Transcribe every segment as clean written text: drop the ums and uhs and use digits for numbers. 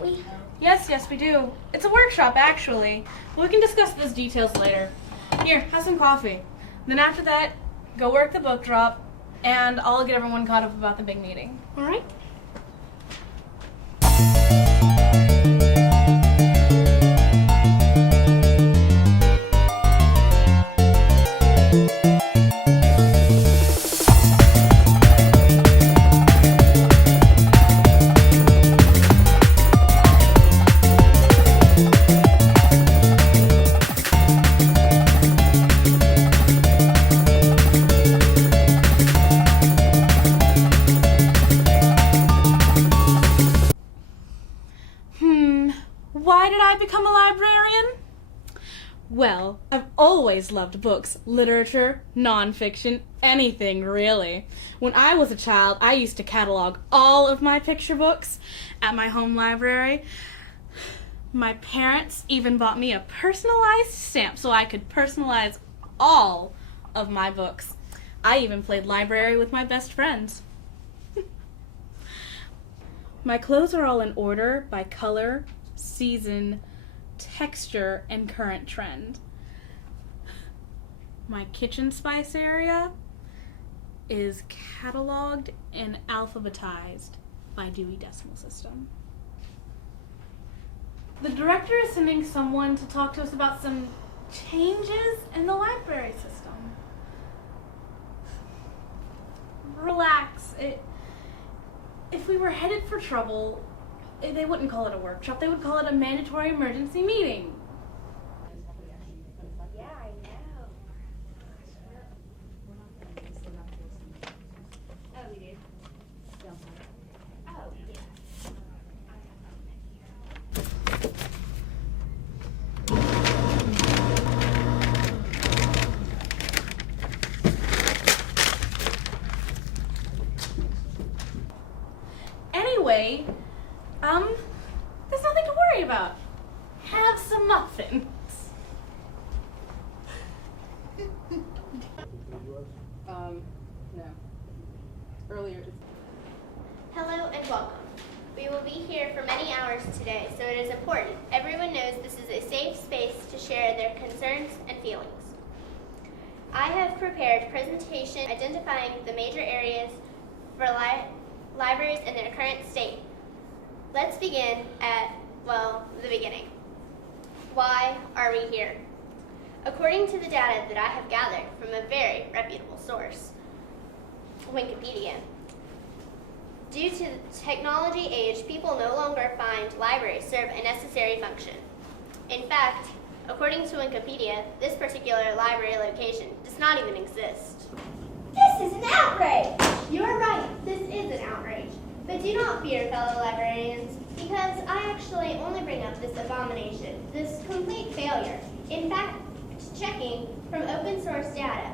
don't we? Yes, we do. It's a workshop, actually. We can discuss those details later. Here, have some coffee. Then after that, go work the book drop, and I'll get everyone caught up about the big meeting. All right. Why did I become a librarian? Well, I've always loved books, literature, nonfiction, anything really. When I was a child, I used to catalog all of my picture books at my home library. My parents even bought me a personalized stamp so I could personalize all of my books. I even played library with my best friends. My clothes are all in order by color, season, texture, and current trend. My kitchen spice area is cataloged and alphabetized by Dewey Decimal System. The director is sending someone to talk to us about some changes in the library system. Relax. If we were headed for trouble, they wouldn't call it a workshop. They would call it a mandatory emergency meeting. Yeah, I know. Oh, we did. Oh, yeah. Anyway, there's nothing to worry about. Have some muffins. No. Earlier. Hello and welcome. We will be here for many hours today, so it is important everyone knows this is a safe space to share their concerns and feelings. I have prepared a presentation identifying the major areas for libraries in their current state. Let's begin at, the beginning. Why are we here? According to the data that I have gathered from a very reputable source, Wikipedia, due to the technology age, people no longer find libraries serve a necessary function. In fact, according to Wikipedia, this particular library location does not even exist. This is an outrage! You are right, this is an outrage. But do not fear, fellow librarians, because I actually only bring up this abomination, this complete failure. In fact, checking from open source data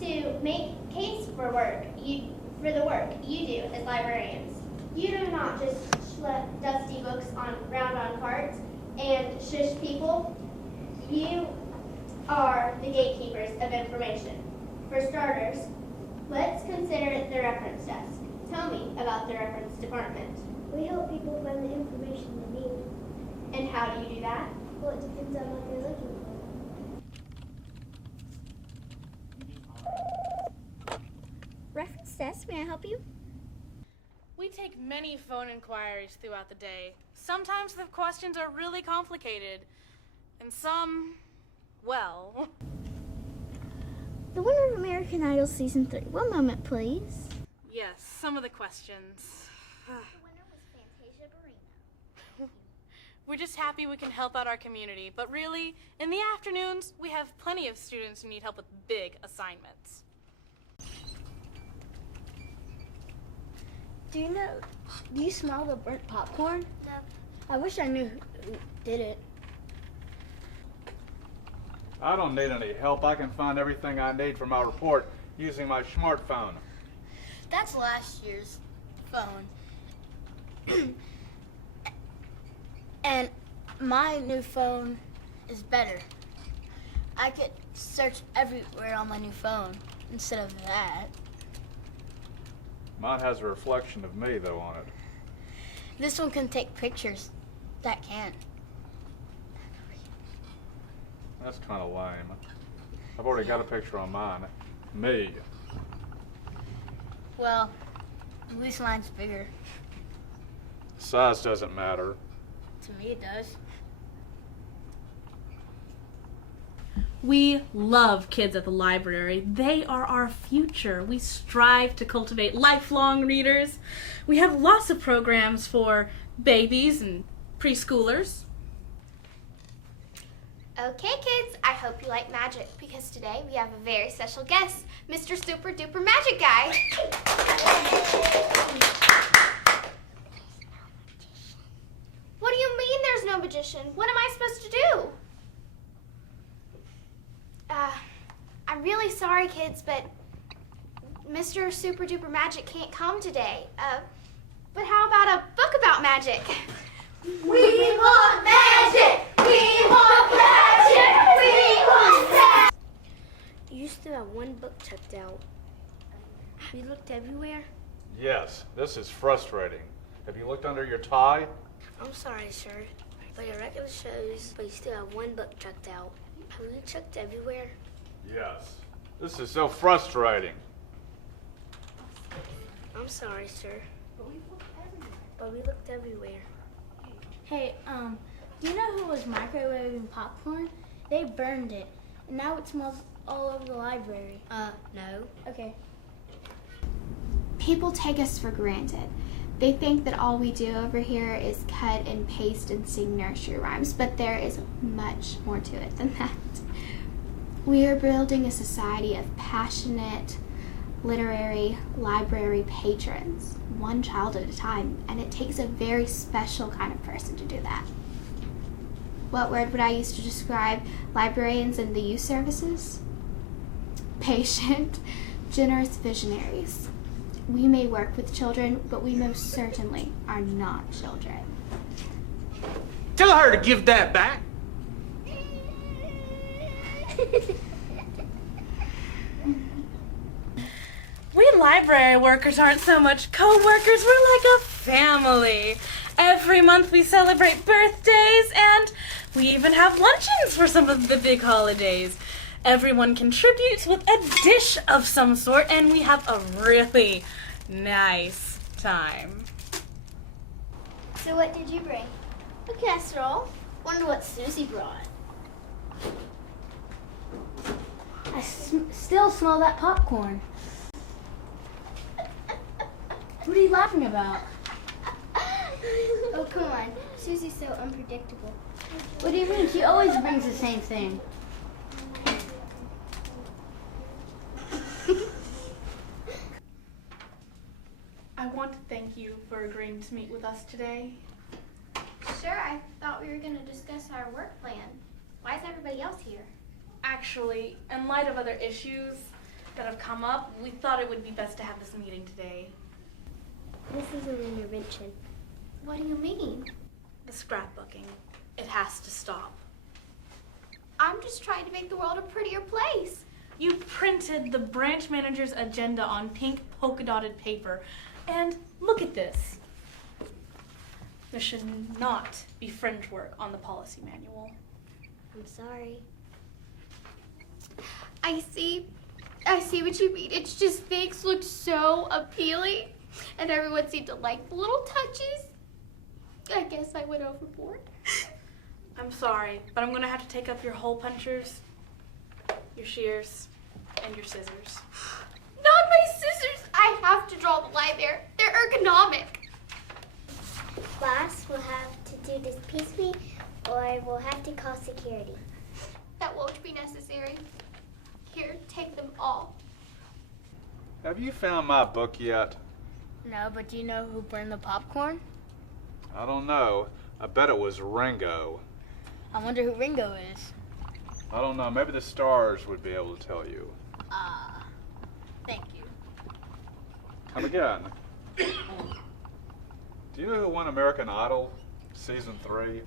to make case for the work you do as librarians. You do not just schlep dusty books around on carts and shush people. You are the gatekeepers of information. For starters, let's consider the reference desk. Tell me about the reference department. We help people find the information they need. And how do you do that? Well, it depends on what they're looking for. Reference desk, may I help you? We take many phone inquiries throughout the day. Sometimes the questions are really complicated, and some, well... The winner of American Idol Season 3. One moment, please. Yes, some of the questions. The winner was Fantasia Barrino. We're just happy we can help out our community, but really, in the afternoons, we have plenty of students who need help with big assignments. Do you smell the burnt popcorn? No. I wish I knew who did it. I don't need any help. I can find everything I need for my report using my smartphone. That's last year's phone. And my new phone is better. I could search everywhere on my new phone instead of that. Mine has a reflection of me, though, on it. This one can take pictures. that can. That's kind of lame. I've already got a picture on mine. Me. Well, at least mine's bigger. Size doesn't matter. To me it does. We love kids at the library. They are our future. We strive to cultivate lifelong readers. We have lots of programs for babies and preschoolers. Okay, kids, I hope you like magic because today we have a very special guest, Mr. Super Duper Magic Guy. What do you mean there's no magician? What am I supposed to do? I'm really sorry, kids, but Mr. Super Duper Magic can't come today. But how about a book about magic? We want magic! We want magic! We want magic! You still have one book checked out. Have you looked everywhere? Yes, this is frustrating. Have you looked under your tie? I'm sorry, sir, but your record shows but you still have one book checked out. Have you checked everywhere? Yes. This is so frustrating. I'm sorry, sir. But we looked everywhere. Hey, do you know who was microwaving popcorn? They burned it, and now it smells all over the library. No. Okay. People take us for granted. They think that all we do over here is cut and paste and sing nursery rhymes, but there is much more to it than that. We are building a society of passionate, literary library patrons, one child at a time, and it takes a very special kind of person to do that. What word would I use to describe librarians and the youth services? Patient, generous visionaries. We may work with children, but we most certainly are not children. Tell her to give that back. We library workers aren't so much co-workers, we're like a family. Every month we celebrate birthdays and we even have luncheons for some of the big holidays. Everyone contributes with a dish of some sort and we have a really nice time. So what did you bring? A casserole. Wonder what Susie brought. I still smell that popcorn. What are you laughing about? Oh, come on. Susie's so unpredictable. What do you mean? She always brings the same thing. I want to thank you for agreeing to meet with us today. Sure, I thought we were going to discuss our work plan. Why is everybody else here? Actually, in light of other issues that have come up, we thought it would be best to have this meeting today. This is an intervention. What do you mean? The scrapbooking. It has to stop. I'm just trying to make the world a prettier place. You printed the branch manager's agenda on pink polka-dotted paper. And look at this. There should not be fringe work on the policy manual. I'm sorry. I see what you mean. It's just things look so appealing, and everyone seemed to like the little touches. I guess I went overboard. I'm sorry, but I'm gonna have to take up your hole punchers, your shears, and your scissors. Not my scissors! I have to draw the line there. They're ergonomic. Class will have to do this piecemeal or we'll have to call security. That won't be necessary. Here, take them all. Have you found my book yet? No, but do you know who burned the popcorn? I don't know. I bet it was Ringo. I wonder who Ringo is. I don't know. Maybe the stars would be able to tell you. Thank you. Come again. Do you know who won American Idol season 3?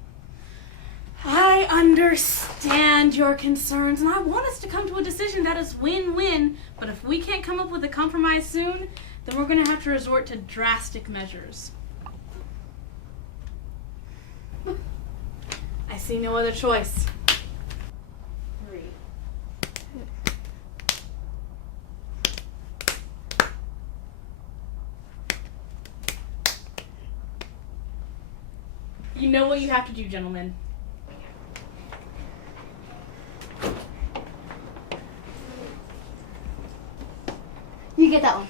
I understand your concerns, and I want us to come to a decision that is win-win, but if we can't come up with a compromise soon, then we're going to have to resort to drastic measures. see no other choice. 3. You know what you have to do, gentlemen. You get that one.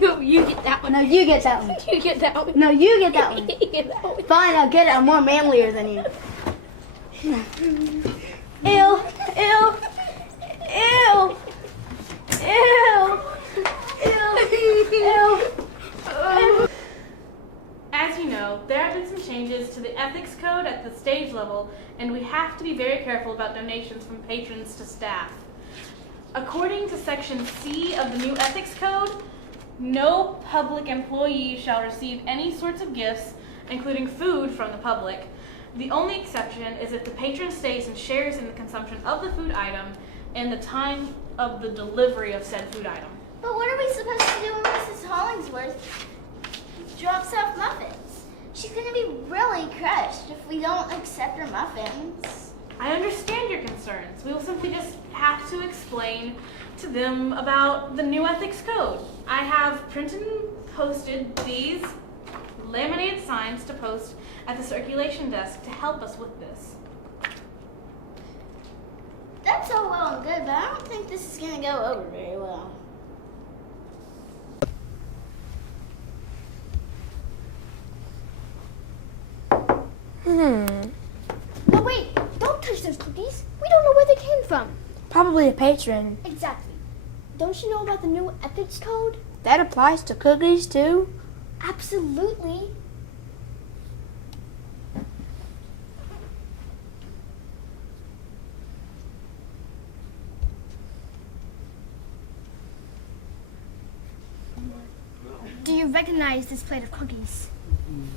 No, you get that one. No, you get that one. You get that one. No, you get that one. You get that one. Fine, I'll get it. I'm more manlier than you. Ew, ew, ew, ew, ew. As you know, there have been some changes to the ethics code at the stage level, and we have to be very careful about donations from patrons to staff. According to Section C of the new ethics code, no public employee shall receive any sorts of gifts, including food, from the public. The only exception is if the patron stays and shares in the consumption of the food item and the time of the delivery of said food item. But what are we supposed to do when Mrs. Hollingsworth drops off muffins? She's gonna be really crushed if we don't accept her muffins. I understand your concerns. We will simply just have to explain to them about the new ethics code. I have printed and posted these laminated signs to post at the circulation desk to help us with this. That's all well and good, but I don't think this is gonna go over very well. Oh wait, don't touch those cookies. We don't know where they came from. Probably a patron. Exactly. Don't you know about the new ethics code? That applies to cookies too. Absolutely. Do you recognize this plate of cookies?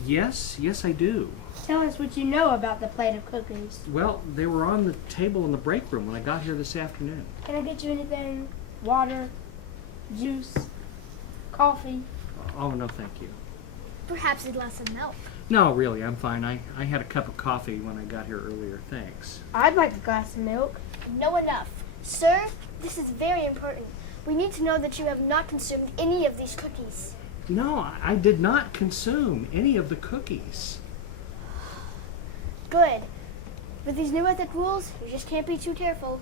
Yes, I do. Tell us what you know about the plate of cookies. Well, they were on the table in the break room when I got here this afternoon. Can I get you anything? Water, juice, coffee? Oh, no, thank you. Perhaps a glass of milk. No, really, I'm fine. I had a cup of coffee when I got here earlier. Thanks. I'd like a glass of milk. No enough. Sir, this is very important. We need to know that you have not consumed any of these cookies. No, I did not consume any of the cookies. Good. With these new ethic rules, you just can't be too careful.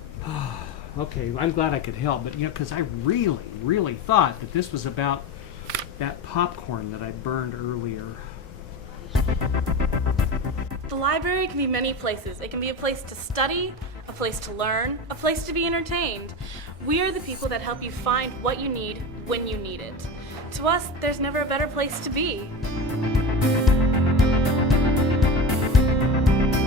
Okay, I'm glad I could help, but because I really thought that this was about that popcorn that I burned earlier. The library can be many places. It can be a place to study, a place to learn, a place to be entertained. We are the people that help you find what you need when you need it. To us, there's never a better place to be.